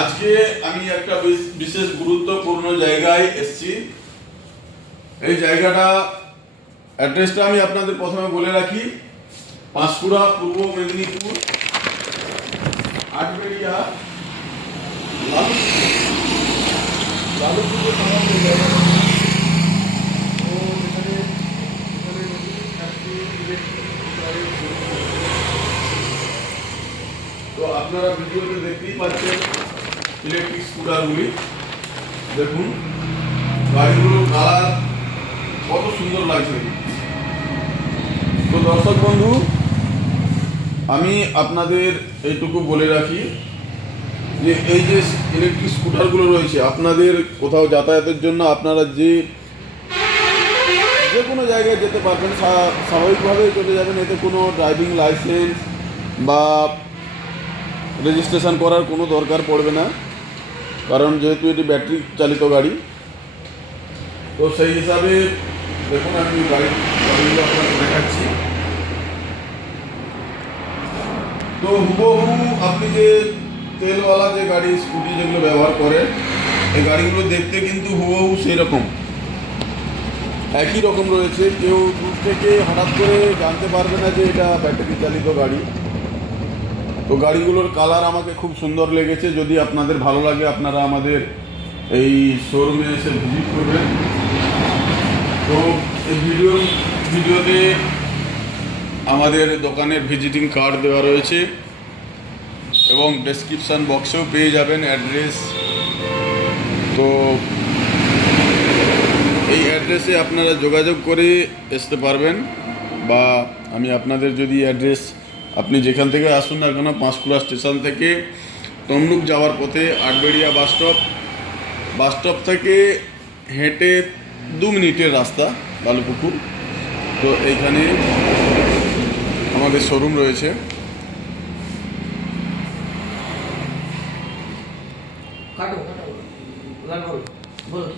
আজকে আমি একটা বিশেষ গুরুত্বপূর্ণ জায়গায় এসেছি। এই জায়গাটা অ্যাড্রেসটা আমি আপনাদের প্রথমে বলে রাখি। পাঁশকুড়া, পূর্ব মেদিনীপুর, আটবেড়িয়া, লালুপুর সংলগ্ন জায়গা। তো এখানে তো আপনারা ভিডিওতে দেখতেই পাচ্ছেন ইলেকট্রিক স্কুটারগুলি। দেখুন গাড়িগুলোর কালার কত সুন্দর লাগছে। তো দর্শক বন্ধু, আমি আপনাদের এইটুকু বলে রাখি যে এই যে ইলেকট্রিক স্কুটারগুলো রয়েছে, আপনাদের কোথাও যাতায়াতের জন্য আপনারা যে কোনো জায়গায় যেতে পারবেন, স্বাভাবিকভাবেই চলে যাবেন। এতে কোনো ড্রাইভিং লাইসেন্স বা রেজিস্ট্রেশন করার কোনো দরকার পড়বে না, কারণ যেহেতু এটি ব্যাটারি চালিত গাড়ি। তো সেই হিসাবে দেখুন আমি গাড়িগুলো আপনাকে দেখাচ্ছি। তো হুবহু আপনি যে তেলওয়ালা যে গাড়ি, স্কুটি যেগুলো ব্যবহার করেন, এই গাড়িগুলো দেখতে কিন্তু হুবহু সেই রকম একই রকম রয়েছে। কেউ দূর থেকে হঠাৎ করে জানতে পারবে না যে এটা ব্যাটারি চালিত গাড়ি। তো গাড়িগুলোর কালার আমাকে খুব সুন্দর লেগেছে। যদি আপনাদের ভালো লাগে আপনারা আমাদের এই শোরুমে এসে ভিজিট করবেন। তো এই ভিডিওতে আমাদের দোকানের ভিজিটিং কার্ড দেওয়া রয়েছে এবং ডেসক্রিপশান বক্সেও পেয়ে যাবেন অ্যাড্রেস। তো এই অ্যাড্রেসে আপনারা যোগাযোগ করে আসতে পারবেন, বা আমি আপনাদের যদি অ্যাড্রেস, আপনি যেখান থেকে আসুন না কেন, পাঁশকুড়া স্টেশন থেকে তমলুক যাওয়ার পথে আটবেড়িয়া বাস স্টপ থেকে হেঁটে 2 মিনিটের রাস্তা লালুপুকুর। তো এইখানে আমাদের শোরুম রয়েছে। কাটো বল